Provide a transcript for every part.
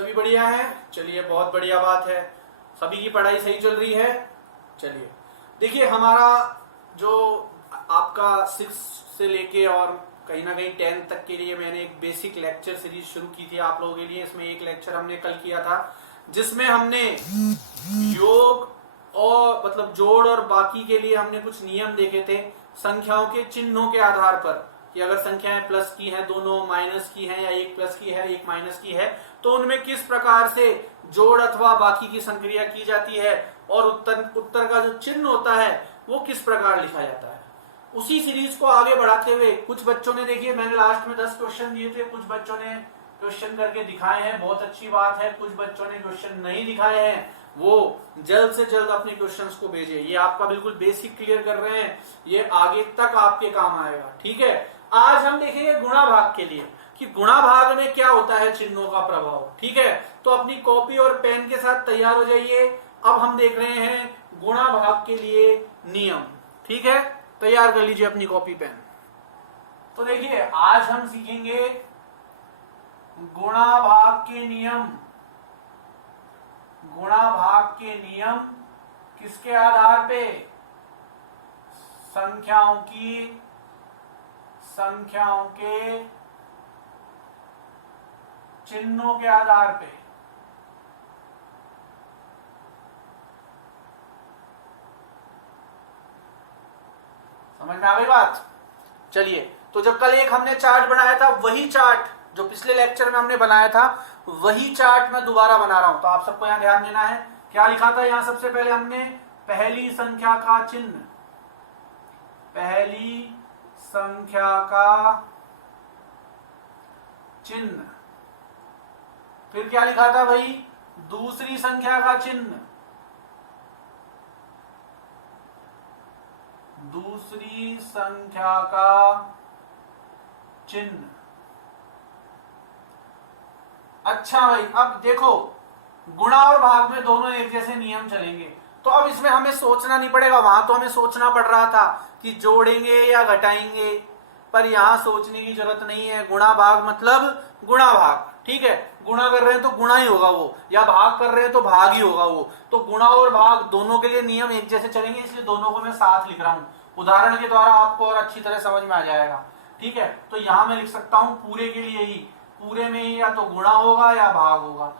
सभी बढ़िया हैं? चलिए, बहुत बढ़िया बात है। सभी की पढ़ाई सही चल रही है। चलिए देखिए, हमारा जो आपका 6 से लेके और कहीं ना कहीं 10 तक के लिए मैंने एक बेसिक लेक्चर सीरीज शुरू की थी आप लोगों के लिए। इसमें एक लेक्चर हमने कल किया था जिसमें हमने योग और मतलब जोड़ और बाकी के लिए हमने कुछ नियम देखे थे संख्याओं के चिन्हों के आधार पर, कि अगर संख्याएं प्लस की हैं, दोनों माइनस की हैं, या एक प्लस की है एक माइनस की है, तो उनमें किस प्रकार से जोड़ अथवा बाकी की संक्रिया की जाती है और उत्तर का जो चिन्ह होता है वो किस प्रकार लिखा जाता है। उसी सीरीज को आगे बढ़ाते हुए कुछ बच्चों ने, देखिए मैंने लास्ट में 10 क्वेश्चन दिए थे, कुछ बच्चों ने क्वेश्चन करके दिखाए हैं, बहुत अच्छी बात है। कुछ बच्चों ने क्वेश्चन नहीं दिखाए हैं, वो जल्द से जल्द अपने क्वेश्चंस को भेजे। ये आपका बिल्कुल बेसिक क्लियर कर रहे हैं, ये आगे तक आपके काम आएगा। ठीक है, आज हम देखेंगे गुणा भाग के लिए कि गुणा भाग में क्या होता है चिन्हों का प्रभाव। ठीक है, तो अपनी कॉपी और पेन के साथ तैयार हो जाइए। अब हम देख रहे हैं गुणा भाग के लिए नियम। ठीक है, तैयार कर लीजिए अपनी कॉपी पेन। तो देखिए, आज हम सीखेंगे गुणा भाग के नियम। गुणा भाग के नियम किसके आधार पे? संख्याओं के चिन्हों के आधार पे। समझ में आ गई बात? चलिए, तो जब कल एक हमने चार्ट बनाया था, वही चार्ट जो पिछले लेक्चर में हमने बनाया था, वही चार्ट मैं दोबारा बना रहा हूं। तो आप सबको यहां ध्यान देना है। क्या लिखा था यहां? सबसे पहले हमने पहली संख्या का चिन्ह, पहली संख्या का चिन्ह। फिर क्या लिखा था भाई? दूसरी संख्या का चिन्ह, दूसरी संख्या का चिन्ह। अच्छा भाई, अब देखो गुणा और भाग में दोनों एक जैसे नियम चलेंगे, तो अब इसमें हमें सोचना नहीं पड़ेगा। वहां तो हमें सोचना पड़ रहा था कि जोड़ेंगे या घटाएंगे, पर यहां सोचने की जरूरत नहीं है। गुणा भाग मतलब गुणा भाग। ठीक है, गुणा कर रहे हैं तो गुणा ही होगा वो, या भाग कर रहे हैं तो भाग ही होगा वो। तो गुणा और भाग दोनों के लिए नियम एक जैसे चलेंगे, इसलिए दोनों को मैं साथ लिख रहा हूं। उदाहरण के द्वारा आपको और अच्छी तरह समझ में आ जाएगा। ठीक है, तो यहां मैं लिख सकता हूं पूरे के लिए ही, पूरे में ही या तो गुणा होगा या भाग होगा।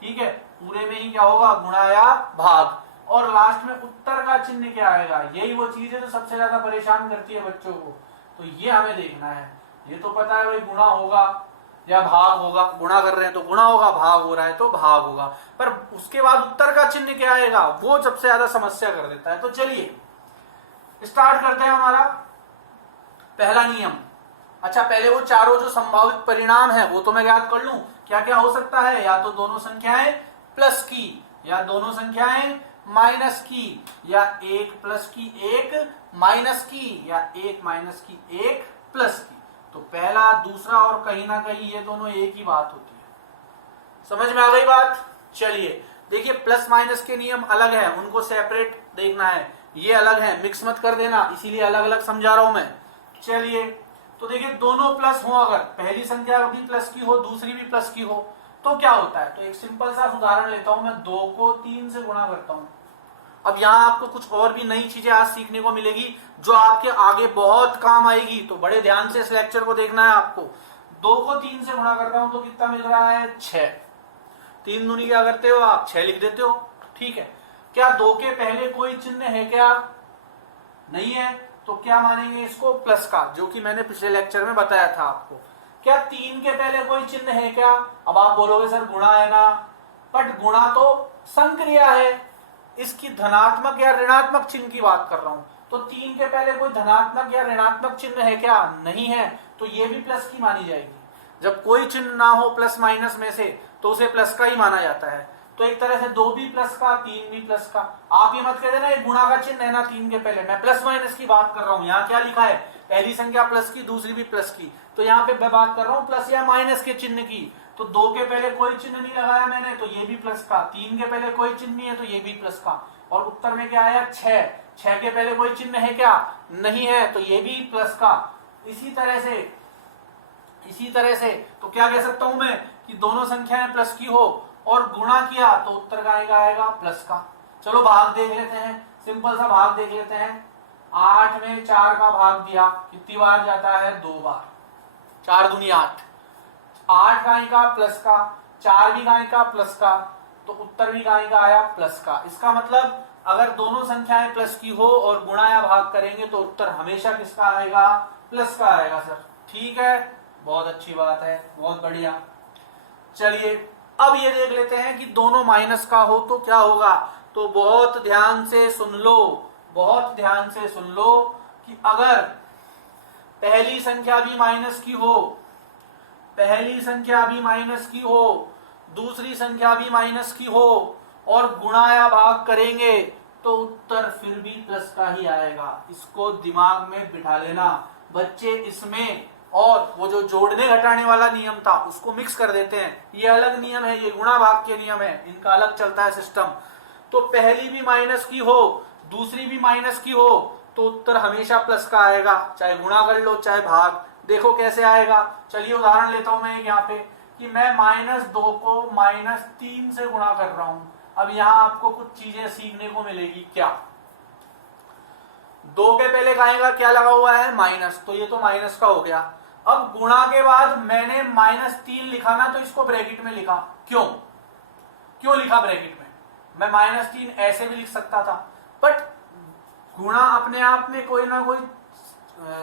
ठीक है, पूरे में ही क्या होगा? गुणा या भाग। और लास्ट में उत्तर का चिन्ह क्या आएगा? यही वो चीज है जो सबसे ज्यादा परेशान करती है बच्चों को। तो ये हमें देखना है। ये तो पता है भाई, गुणा होगा या भाग होगा। गुणा कर रहे हैं तो गुणा होगा, भाग हो रहा है तो भाग होगा, पर उसके बाद उत्तर का चिन्ह क्या आएगा, वो सबसे ज्यादा समस्या कर देता है। तो चलिए स्टार्ट करते हैं हमारा पहला नियम। अच्छा, पहले वो चारों जो संभावित परिणाम है वो तो मैं याद कर लूं। क्या क्या हो सकता है? या तो दोनों संख्याएं प्लस की, या दोनों संख्याएं माइनस की, या एक प्लस की एक माइनस की, या एक माइनस की एक प्लस की। तो पहला, दूसरा और कहीं ना कहीं ये दोनों एक ही बात होती है। समझ में आ गई बात? चलिए देखिए, प्लस माइनस के नियम अलग है, उनको सेपरेट देखना है। ये अलग है, मिक्स मत कर देना, इसीलिए अलग अलग समझा रहा हूं मैं। चलिए, तो देखिए दोनों प्लस हो, अगर पहली संख्या भी प्लस की हो, दूसरी भी प्लस की हो, तो क्या होता है? तो एक सिंपल सा उदाहरण लेता हूं मैं। 2 को 3 से गुणा करता हूं। अब यहां आपको कुछ और भी नई चीजें आज सीखने को मिलेगी जो आपके आगे बहुत काम आएगी, तो बड़े ध्यान से इस लेक्चर को देखना है आपको। 2 को 3 से गुणा कर रहा हूं तो कितना मिल रहा है? 6। 3 दूनी क्या करते हो आप? 6 लिख देते हो। ठीक है, क्या 2 के पहले कोई चिन्ह है क्या? नहीं है, तो क्या मानेंगे इसको? प्लस का, जो कि मैंने पिछले लेक्चर में बताया था आपको। क्या 3 के पहले कोई चिन्ह है क्या? अब आप बोलोगे सर गुणा है ना, बट गुणा तो संक्रिया है, इसकी धनात्मक या ऋणात्मक चिन्ह की बात कर रहा हूं। तो 3 के पहले कोई धनात्मक या ऋणात्मक चिन्ह है क्या? नहीं है, तो ये भी प्लस की मानी जाएगी। जब कोई चिन्ह ना हो प्लस माइनस में से, तो उसे प्लस का ही माना जाता है। तो एक तरह से 2 भी प्लस का, 3 भी प्लस का। आप ये मत कह देना ये गुणा का चिन्ह है ना 3 के पहले, मैं प्लस माइनस की बात कर रहा हूं। यहाँ क्या लिखा है? पहली संख्या प्लस की, दूसरी भी प्लस की। तो यहाँ पे मैं बात कर रहा हूं प्लस या माइनस के चिन्ह की। तो 2 के पहले कोई चिन्ह नहीं लगाया मैंने, तो ये भी प्लस का। 3 के पहले कोई चिन्ह नहीं है, तो ये भी प्लस का। और उत्तर में क्या आया? 6। 6 के पहले कोई चिन्ह है क्या? नहीं है, तो ये भी प्लस का। इसी तरह से इसी तरह से तो क्या कह सकता हूं मैं कि दोनों संख्याएं प्लस की हो और गुणा किया तो उत्तर का आएगा प्लस का। चलो भाग देख लेते हैं, सिंपल सा भाग देख लेते हैं। 8 में 4 का भाग दिया, कितनी बार जाता है? 2 बार। 4 दूनी 8, 8 का प्लस का, 4 भी का प्लस का, तो उत्तर भी का आया प्लस का। इसका मतलब अगर दोनों संख्याएं प्लस की हो और गुणा या भाग करेंगे तो उत्तर हमेशा किसका आएगा? प्लस का आएगा सर। ठीक है, बहुत अच्छी बात है, बहुत बढ़िया। चलिए अब ये देख लेते हैं कि दोनों माइनस का हो तो क्या होगा। तो बहुत ध्यान से सुन लो, बहुत ध्यान से सुन लो कि अगर पहली संख्या भी माइनस की हो, पहली संख्या भी माइनस की हो, दूसरी संख्या भी माइनस की हो और गुणा या भाग करेंगे तो उत्तर फिर भी प्लस का ही आएगा। इसको दिमाग में बिठा लेना बच्चे। इसमें और वो जो जोड़ने घटाने वाला नियम था उसको मिक्स कर देते हैं। ये अलग नियम है, ये गुणा भाग के नियम है, इनका अलग चलता है सिस्टम। तो पहली भी माइनस की हो, दूसरी भी माइनस की हो तो उत्तर हमेशा प्लस का आएगा, चाहे गुणा कर लो चाहे भाग। देखो कैसे आएगा। चलिए उदाहरण लेता हूं मैं यहाँ पे कि मैं -2 को -3 से गुणा कर रहा हूं। अब यहाँ आपको कुछ चीजें सीखने को मिलेगी। क्या? 2 के पहले का क्या लगा हुआ है? माइनस, तो ये तो माइनस का हो गया। अब गुणा के बाद मैंने -3 लिखा ना, तो इसको ब्रैकेट में लिखा। क्यों क्यों लिखा ब्रैकेट में? मैं -3 ऐसे भी लिख सकता था, बट गुणा अपने आप में कोई ना कोई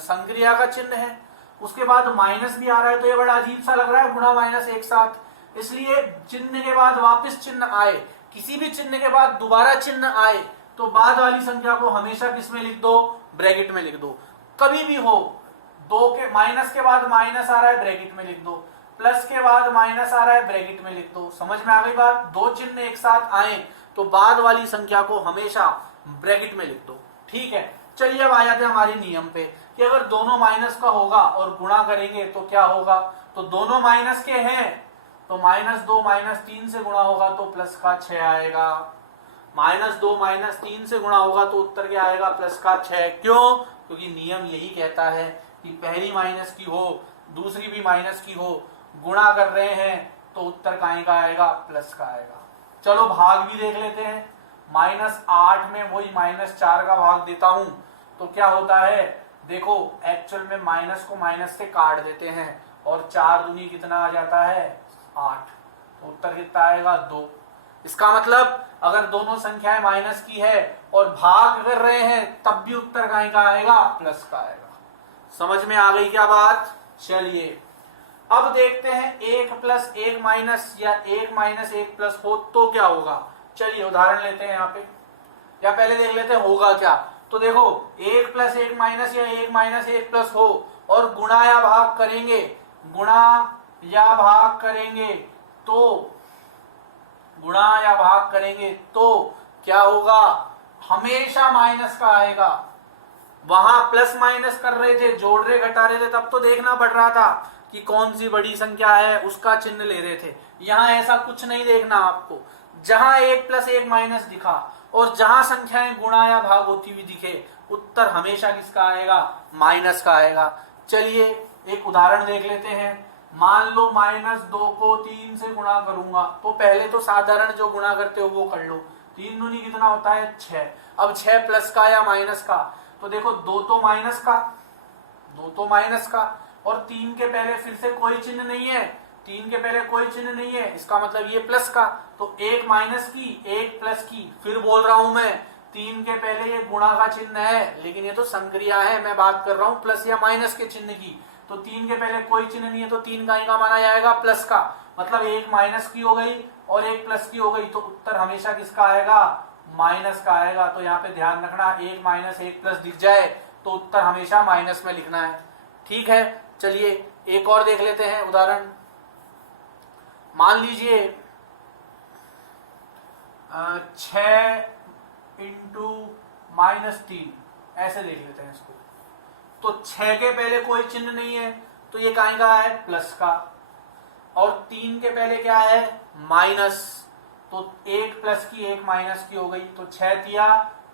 संक्रिया का चिन्ह है, उसके बाद माइनस भी आ रहा है तो ये बड़ा अजीब सा लग रहा है, गुणा माइनस एक साथ। इसलिए चिन्ह के बाद वापस चिन्ह आए, किसी भी चिन्ह के बाद दोबारा चिन्ह आए तो बाद वाली संख्या को हमेशा किस में लिख दो? ब्रैकेट में लिख दो। कभी भी हो, 2 के माइनस के बाद माइनस आ रहा है, ब्रैकेट में लिख दो। प्लस के बाद माइनस आ रहा है, ब्रैकेट में लिख दो। समझ में आ गई बात? 2 चिन्ह एक साथ आए तो बाद वाली संख्या को हमेशा ब्रैकेट में लिख दो। ठीक है, चलिए अब आ जाते हैं हमारे नियम पे कि अगर दोनों माइनस का होगा और गुणा करेंगे तो क्या होगा। तो दोनों माइनस के हैं तो -2 -3 से गुणा होगा तो प्लस का 6 आएगा। -2 -3 से गुणा होगा तो उत्तर क्या आएगा? प्लस का 6। क्यों? क्योंकि नियम यही कहता है कि पहली माइनस की हो दूसरी भी माइनस की हो, गुणा कर रहे हैं तो उत्तर का आएगा? प्लस का आएगा। चलो भाग भी देख लेते हैं। -8 में वही -4 का भाग देता हूं तो क्या होता है? देखो एक्चुअल में माइनस को माइनस से काट देते हैं और 4 दूनी कितना आ जाता है? 8। तो उत्तर कितना आएगा? 2। इसका मतलब अगर दोनों संख्याएं माइनस की है और भाग कर रहे हैं तब भी उत्तर का आएगा? प्लस का आएगा। समझ में आ गई क्या बात? चलिए अब देखते हैं 1 + 1 माइनस या 1 - 1 प्लस हो तो क्या होगा। चलिए उदाहरण लेते हैं यहाँ पे, या पहले देख लेते हैं होगा क्या। तो देखो 1 + 1 माइनस या 1 - 1 प्लस हो और गुणा या भाग करेंगे, गुणा या भाग करेंगे तो गुणा या भाग करेंगे तो क्या होगा? हमेशा माइनस का आएगा। वहां प्लस माइनस कर रहे थे, जोड़ रहे घटा रहे थे, तब तो देखना पड़ रहा था कि कौन सी बड़ी संख्या है, उसका चिन्ह ले रहे थे। यहां ऐसा कुछ नहीं देखना आपको। जहां 1 + 1 माइनस दिखा और जहां संख्याएं गुणा या भाग होती हुई दिखे, उत्तर हमेशा किसका आएगा? माइनस का आएगा। चलिए एक उदाहरण देख लेते हैं। मान लो -2 को 3 से गुणा करूंगा, तो पहले तो साधारण जो गुणा करते हो वो कर लो। 3 दूनी कितना होता है? 6। अब 6 प्लस का या माइनस का? तो देखो 2 तो माइनस का, 2 तो माइनस का और 3 के पहले फिर से कोई चिन्ह नहीं है, 3 के पहले कोई चिन्ह नहीं है, इसका मतलब ये प्लस का। तो 1 माइनस की 1 प्लस की, फिर बोल रहा हूं मैं 3 के पहले ये गुणा का चिन्ह है, लेकिन ये तो संक्रिया है, मैं बात कर रहा हूं प्लस या माइनस के चिन्ह की। तो 3 के पहले कोई चिन्ह नहीं है तो 3 का माना जाएगा प्लस का। मतलब 1 माइनस की हो गई और 1 प्लस की हो गई तो उत्तर हमेशा किसका आएगा? माइनस का आएगा। तो यहाँ पे ध्यान रखना 1 - 1 प्लस दिख जाए तो उत्तर हमेशा माइनस में लिखना है। ठीक है, चलिए एक और देख लेते हैं उदाहरण। मान लीजिए 6 × -3, ऐसे देख लेते हैं इसको। तो 6 के पहले कोई चिन्ह नहीं है तो ये का है? प्लस का। और 3 के पहले क्या है? माइनस। तो 1 प्लस की 1 माइनस की हो गई तो 6 तिया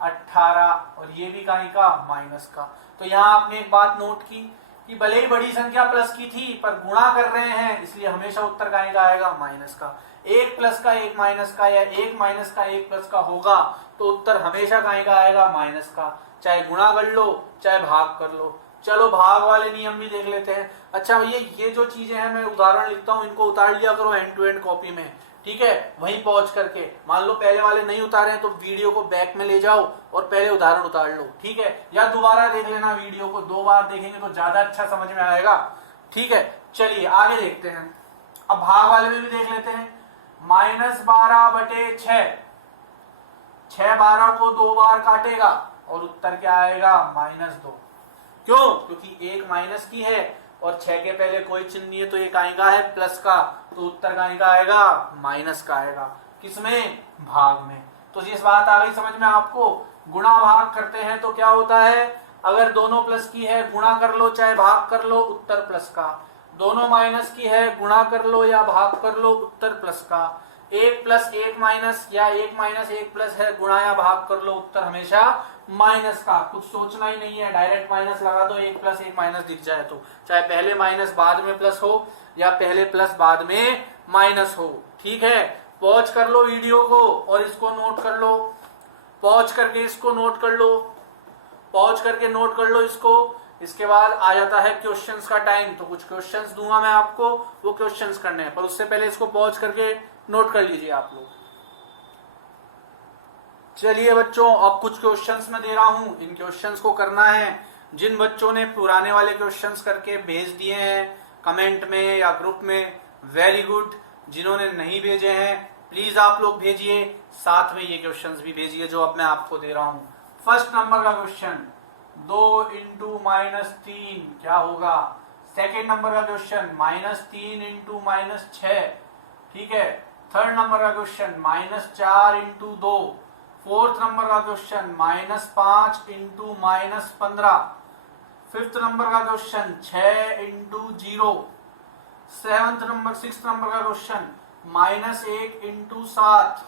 18 और ये भी का माइनस का। तो यहां आपने एक बात नोट की कि भले ही बड़ी संख्या प्लस की थी पर गुणा कर रहे हैं, इसलिए हमेशा उत्तर का आएगा माइनस का। एक प्लस का एक माइनस का या एक माइनस का एक प्लस का होगा तो उत्तर हमेशा का आएगा माइनस का, चाहे गुणा कर लो चाहे भाग कर लो। चलो भाग वाले नियम भी देख लेते हैं। अच्छा भैया ये जो चीजें हैं मैं उदाहरण लिखता हूं, इनको उतार लिया करो हैंड टू हैंड कॉपी में, ठीक है, वहीं पहुंच करके। मान लो पहले वाले नहीं उतारे हैं तो वीडियो को बैक में ले जाओ और पहले उदाहरण उतार लो, ठीक है, या दोबारा देख लेना वीडियो को, 2 बार देखेंगे तो ज्यादा अच्छा समझ में आएगा, ठीक है। चलिए आगे देखते हैं। अब भाग वाले में भी देख लेते हैं। -12/6, 6 12 को 2 बार काटेगा और उत्तर क्या आएगा -2। क्यों? क्योंकि एक माइनस की है और 6 के पहले कोई चिन्ह नहीं है तो एक आएगा है प्लस का, तो उत्तर का आएगा माइनस का आएगा। किसमें? भाग में। तो इस बात आ गई समझ में आपको। गुणा भाग करते हैं तो क्या होता है, अगर दोनों प्लस की है गुणा कर लो चाहे भाग कर लो उत्तर प्लस का, दोनों माइनस की है गुणा कर लो या भाग कर लो उत्तर प्लस का, एक प्लस एक माइनस या एक माइनस एक प्लस है गुणा या भाग कर लो उत्तर हमेशा माइनस का। कुछ सोचना ही नहीं है, डायरेक्ट माइनस लगा दो, एक प्लस एक माइनस दिख जाए तो, चाहे पहले माइनस बाद में प्लस हो या पहले प्लस बाद में माइनस हो, ठीक है। पॉज कर लो वीडियो को और इसको नोट कर लो, पॉज करके इसको नोट कर लो, पॉज करके नोट कर लो इसको। इसके बाद आ जाता है क्वेश्चंस का टाइम, तो कुछ क्वेश्चंस दूंगा मैं आपको, वो क्वेश्चंस करने हैं, पर उससे पहले इसको पॉज करके नोट कर लीजिए आप लोग। चलिए बच्चों अब कुछ क्वेश्चंस मैं दे रहा हूं, इन क्वेश्चंस को करना है। जिन बच्चों ने पुराने वाले क्वेश्चंस करके भेज दिए हैं कमेंट में या ग्रुप में, वेरी गुड। जिन्होंने नहीं भेजे हैं प्लीज आप लोग भेजिए, साथ में ये क्वेश्चंस भी भेजिए जो अब मैं आपको दे रहा हूं। फर्स्ट नंबर का क्वेश्चन 2 × -3 क्या होगा। सेकेंड नंबर का क्वेश्चन -3 × -6, ठीक है। थर्ड नंबर का क्वेश्चन -4 × 2। फोर्थ नंबर का क्वेश्चन -5 × -15। फिफ्थ नंबर का क्वेश्चन 6 × 0। सिक्स नंबर का क्वेश्चन -1 × 7।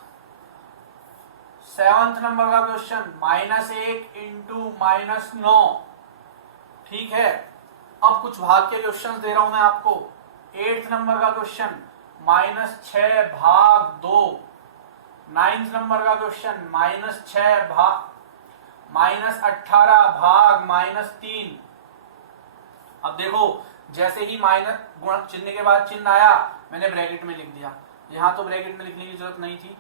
सेवंथ नंबर का क्वेश्चन -1 × -9, ठीक है। अब कुछ भाग के क्वेश्चन दे रहा हूं मैं आपको। 8th नंबर का क्वेश्चन -6/2। 9th नंबर का क्वेश्चन -18/-3। अब देखो जैसे ही माइनस गुण चिन्ह के बाद चिन्ह आया मैंने ब्रैकेट में लिख दिया, यहां तो ब्रैकेट में लिखने की जरूरत नहीं थी,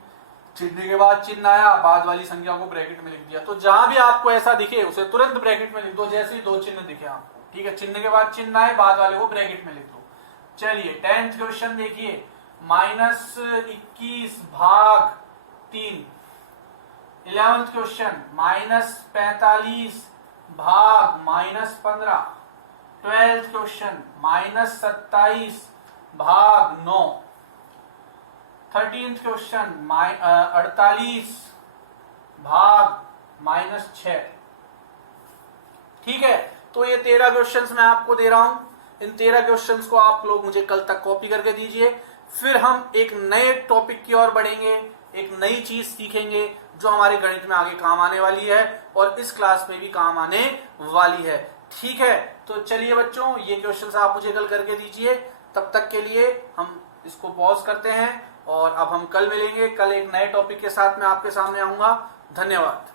चिन्ह के बाद चिन्ह आया बाद वाली संख्या को ब्रैकेट में लिख दिया। तो जहां भी आपको ऐसा दिखे उसे तुरंत ब्रैकेट में लिख दो, जैसे ही 2 चिन्ह दिखे आपको, ठीक है। चिन्ह के बाद चिन्ह आए बाद वाले को ब्रैकेट में लिख दो। चलिए 10th क्वेश्चन देखिए -21/3। 11th question -45/-15। 12th question -27/9। 13th question 48/-6, ठीक है। तो ये 13 क्वेश्चंस मैं आपको दे रहा हूं। इन 13 क्वेश्चंस को आप लोग मुझे कल तक कॉपी करके दीजिए, फिर हम एक नए टॉपिक की ओर बढ़ेंगे, एक नई चीज सीखेंगे जो हमारे गणित में आगे काम आने वाली है और इस क्लास में भी काम आने वाली है, ठीक है। तो चलिए बच्चों ये क्वेश्चंस आप मुझे कल करके दीजिए, तब तक के लिए हम इसको पॉज करते हैं और अब हम कल मिलेंगे। कल एक नए टॉपिक के साथ मैं आपके सामने आऊंगा। धन्यवाद।